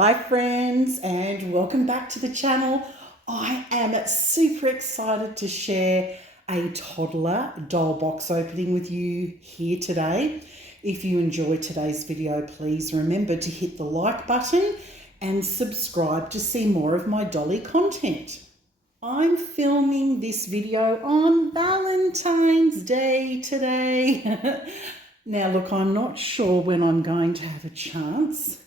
Hi friends, and welcome back to the channel. I am super excited to share a toddler doll box opening with you here today. If you enjoyed today's video, please remember to hit the like button and subscribe to see more of my dolly content. I'm filming this video on Valentine's Day today. Now look, I'm not sure when I'm going to have a chance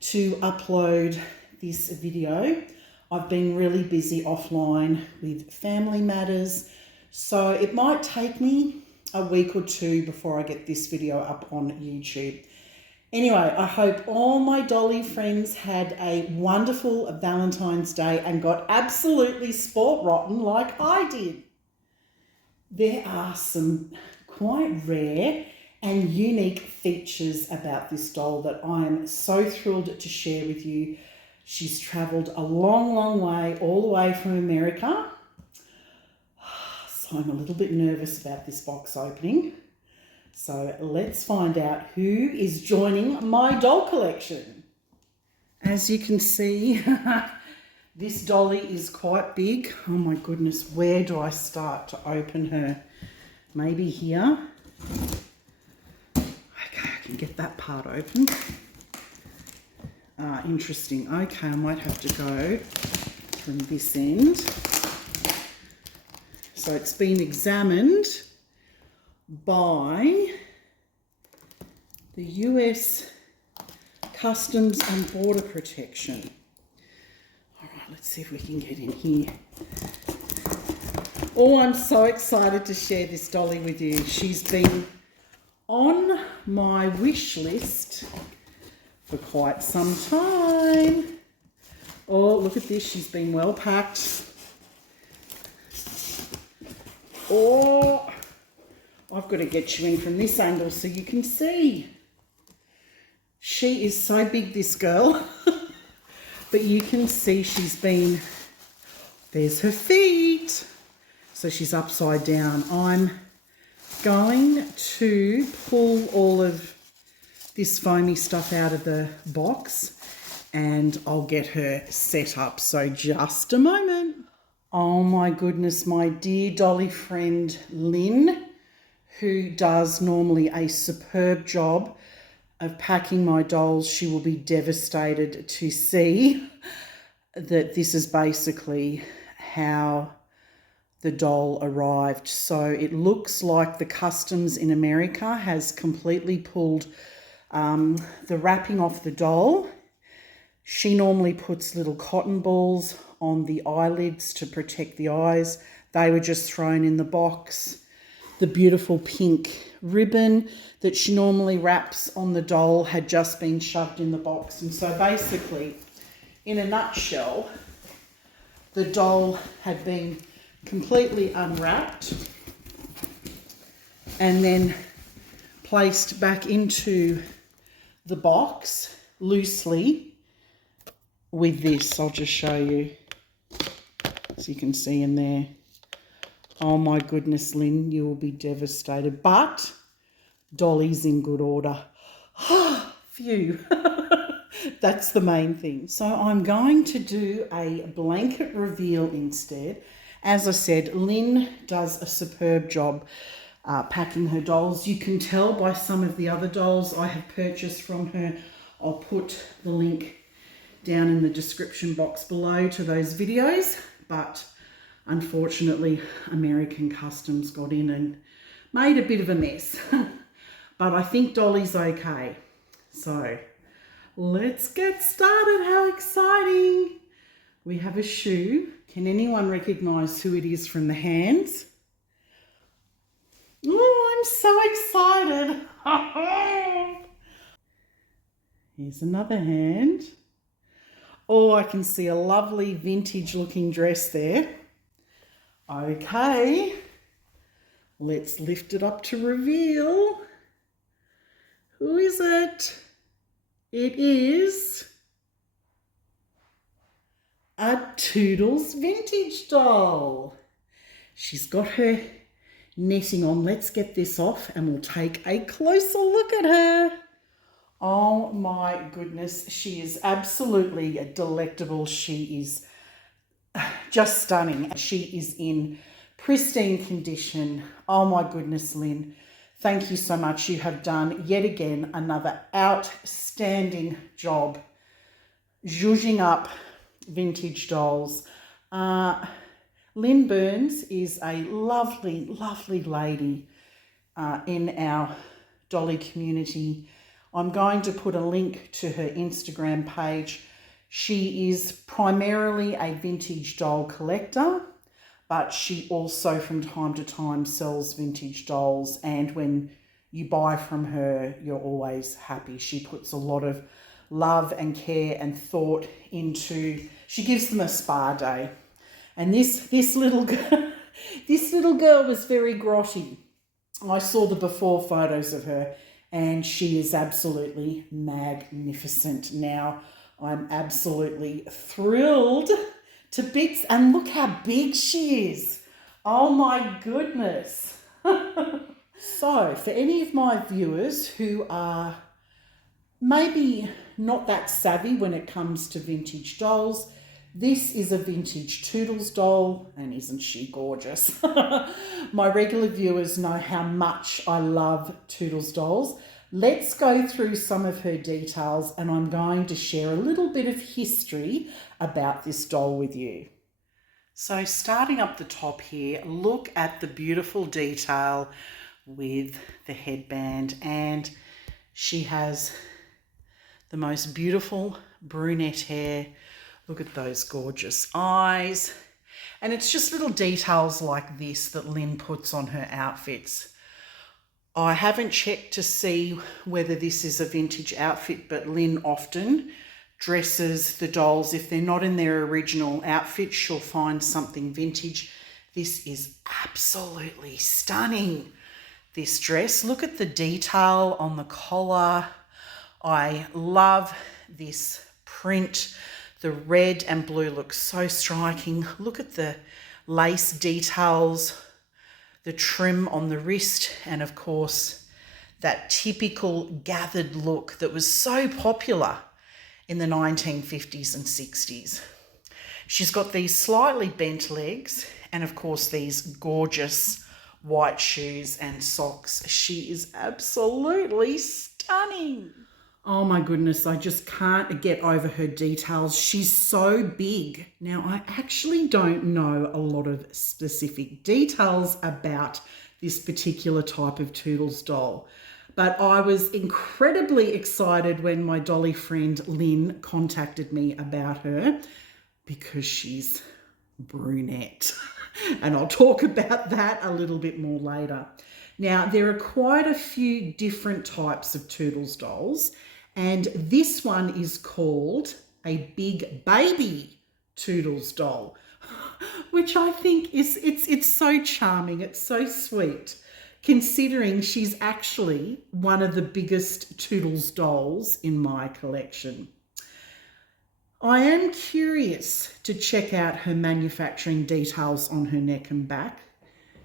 to upload this video. I've been really busy offline with family matters, so it might take me a week or two before I get this video up on YouTube. Anyway, I hope all my dolly friends had a wonderful Valentine's Day and got absolutely sport rotten like I did. There are some quite rare and unique features about this doll that I'm so thrilled to share with you. She's travelled a long way, all the way from America. So I'm a little bit nervous about this box opening. So let's find out who is joining my doll collection. As you can see, this dolly is quite big. Oh my goodness, where do I start to open her? Maybe here. Okay, I can get that part open. Interesting. Okay, I might have to go from this end. So it's been examined by the US Customs and Border Protection. All right, let's see if we can get in here. Oh, I'm so excited to share this dolly with you. She's been on my wish list for quite some time. Oh, look at this. She's been well packed. Oh, I've got to get you in from this angle so you can see. She is so big, this girl. But you can see she's been, there's her feet. So she's upside down. I'm going to pull all of this foamy stuff out of the box and I'll get her set up. So just a moment. Oh my goodness, my dear dolly friend Lynn, who does normally a superb job of packing my dolls, she will be devastated to see that this is basically how the doll arrived. So it looks like the customs in America has completely pulled the wrapping off the doll. She normally puts little cotton balls on the eyelids to protect the eyes. They were just thrown in the box. The beautiful pink ribbon that she normally wraps on the doll had just been shoved in the box. And so basically, in a nutshell, the doll had been completely unwrapped and then placed back into the box loosely with this. I'll just show you so you can see in there. Oh my goodness, Lynn, you will be devastated, but dolly's in good order. Phew. That's the main thing. So I'm going to do a blanket reveal instead. As I said, Lynn does a superb job packing her dolls. You can tell by some of the other dolls I have purchased from her. I'll put the link down in the description box below to those videos, but unfortunately American Customs got in and made a bit of a mess. But I think dolly's okay. So let's get started. How exciting. We have a shoe. Can anyone recognize who it is from the hands? Oh, I'm so excited. Here's another hand. Oh, I can see a lovely vintage looking dress there. Okay, let's lift it up to reveal. Who is it? It is a Toodles vintage doll. She's got her netting on. Let's get this off and we'll take a closer look at her. Oh my goodness, she is absolutely delectable. She is just stunning. She is in pristine condition. Oh my goodness, Lynn. Thank you so much. You have done yet again another outstanding job zhuzhing up vintage dolls. Lynn Burns is a lovely, lovely lady in our dolly community. I'm going to put a link to her Instagram page. She is primarily a vintage doll collector, but she also from time to time sells vintage dolls, and when you buy from her, you're always happy. She puts a lot of love and care and thought into, she gives them a spa day. And this little girl, this little girl was very grotty. I saw the before photos of her, and she is absolutely magnificent. Now, I'm absolutely thrilled to bits, and look how big she is. Oh my goodness. So, for any of my viewers who are maybe not that savvy when it comes to vintage dolls, this is a vintage Toodles doll, and isn't she gorgeous? My regular viewers know how much I love Toodles dolls. Let's go through some of her details, and I'm going to share a little bit of history about this doll with you. So starting up the top here, look at the beautiful detail with the headband, and she has the most beautiful brunette hair. Look at those gorgeous eyes. And it's just little details like this that Lynn puts on her outfits. I haven't checked to see whether this is a vintage outfit, but Lynn often dresses the dolls. If they're not in their original outfit, she'll find something vintage. This is absolutely stunning, this dress. Look at the detail on the collar. I love this print. The red and blue look so striking. Look at the lace details, the trim on the wrist, and of course, that typical gathered look that was so popular in the 1950s and 60s. She's got these slightly bent legs and of course these gorgeous white shoes and socks. She is absolutely stunning. Oh my goodness, I just can't get over her details. She's so big. Now, I actually don't know a lot of specific details about this particular type of Toodles doll, but I was incredibly excited when my dolly friend Lynn contacted me about her because she's brunette. And I'll talk about that a little bit more later. Now, there are quite a few different types of Toodles dolls, and this one is called a big baby Toodles doll, which I think is, it's so charming, it's so sweet, considering she's actually one of the biggest Toodles dolls in my collection. I am curious to check out her manufacturing details on her neck and back,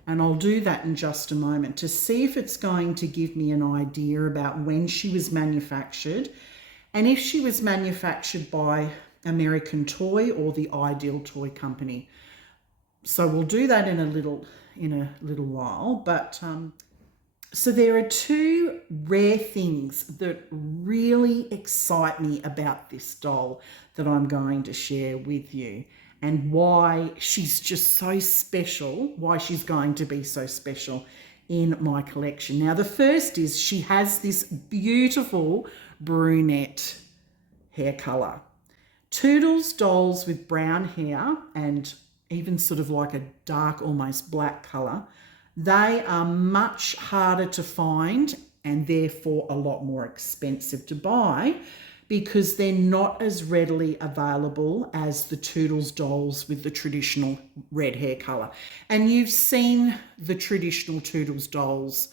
and I'll do that in just a moment to see if it's going to give me an idea about when she was manufactured and if she was manufactured by American Toy or the Ideal Toy Company. So we'll do that in a little while, but so there are two rare things that really excite me about this doll that I'm going to share with you, and why she's just so special, why she's going to be so special in my collection. Now, the first is she has this beautiful brunette hair colour. Toodles dolls with brown hair and even sort of like a dark, almost black colour, they are much harder to find and therefore a lot more expensive to buy because they're not as readily available as the Toodles dolls with the traditional red hair colour. And you've seen the traditional Toodles dolls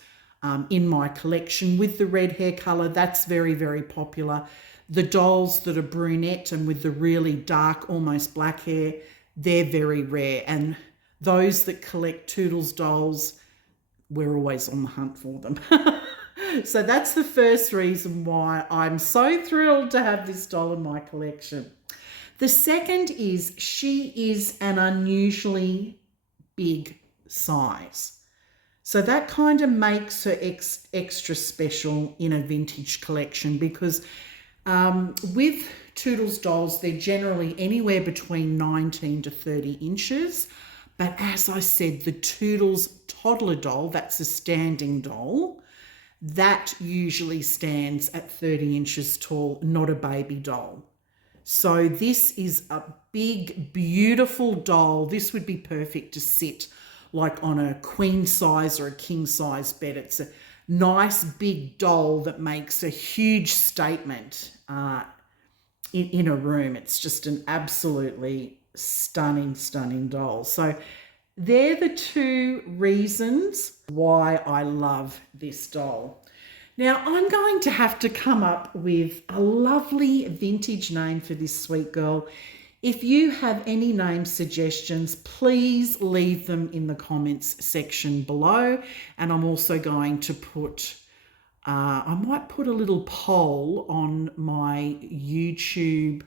in my collection with the red hair colour. That's very, very popular. The dolls that are brunette and with the really dark, almost black hair, they're very rare. And those that collect Toodles dolls, we're always on the hunt for them. So that's the first reason why I'm so thrilled to have this doll in my collection. The second is she is an unusually big size. So that kind of makes her extra special in a vintage collection because with Toodles dolls, they're generally anywhere between 19 to 30 inches. But as I said, the Toodles toddler doll, that's a standing doll, that usually stands at 30 inches tall, not a baby doll. So this is a big, beautiful doll. This would be perfect to sit like on a queen size or a king size bed. It's a nice big doll that makes a huge statement in a room. It's just an absolutely stunning, stunning doll. So they're the two reasons why I love this doll. Now, I'm going to have to come up with a lovely vintage name for this sweet girl. If you have any name suggestions, please leave them in the comments section below. And I'm also going to put, I might put a little poll on my YouTube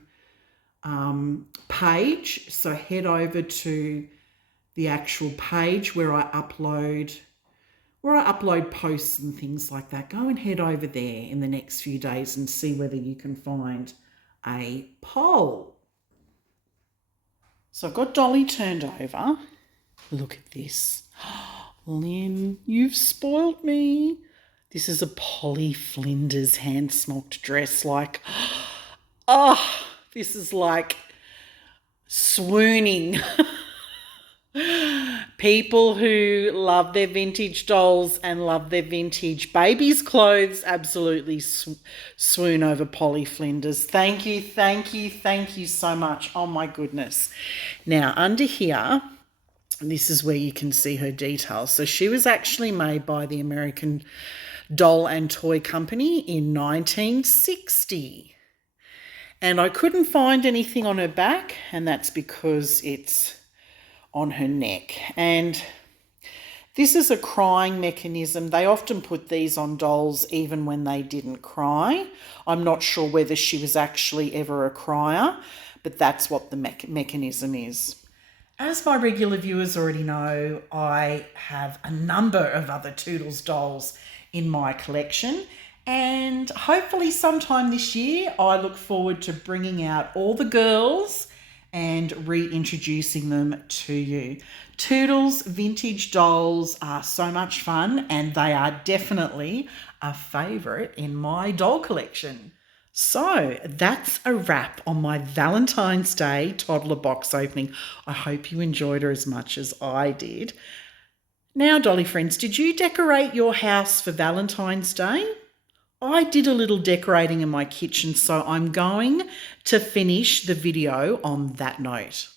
page. So head over to the actual page where I upload posts and things like that. Go and head over there in the next few days and see whether you can find a poll. So I've got Dolly turned over. Look at this. Lynn, you've spoiled me. This is a Polly Flinders hand-smoked dress. Like, oh, this is like swooning. People who love their vintage dolls and love their vintage babies' clothes absolutely swoon over Polly Flinders. Thank you, thank you, thank you so much. Oh my goodness. Now under here, this is where you can see her details. So she was actually made by the American Doll and Toy Company in 1960. And I couldn't find anything on her back, and that's because it's on her neck. And this is a crying mechanism. They often put these on dolls even when they didn't cry. I'm not sure whether she was actually ever a crier, but that's what the mechanism is. As my regular viewers already know, I have a number of other Toodles dolls in my collection, and hopefully sometime this year I look forward to bringing out all the girls and reintroducing them to you. Toodles vintage dolls are so much fun, and they are definitely a favourite in my doll collection. So that's a wrap on my Valentine's Day toddler box opening. I hope you enjoyed her as much as I did. Now, Dolly friends, did you decorate your house for Valentine's Day? I did a little decorating in my kitchen, so I'm going to finish the video on that note.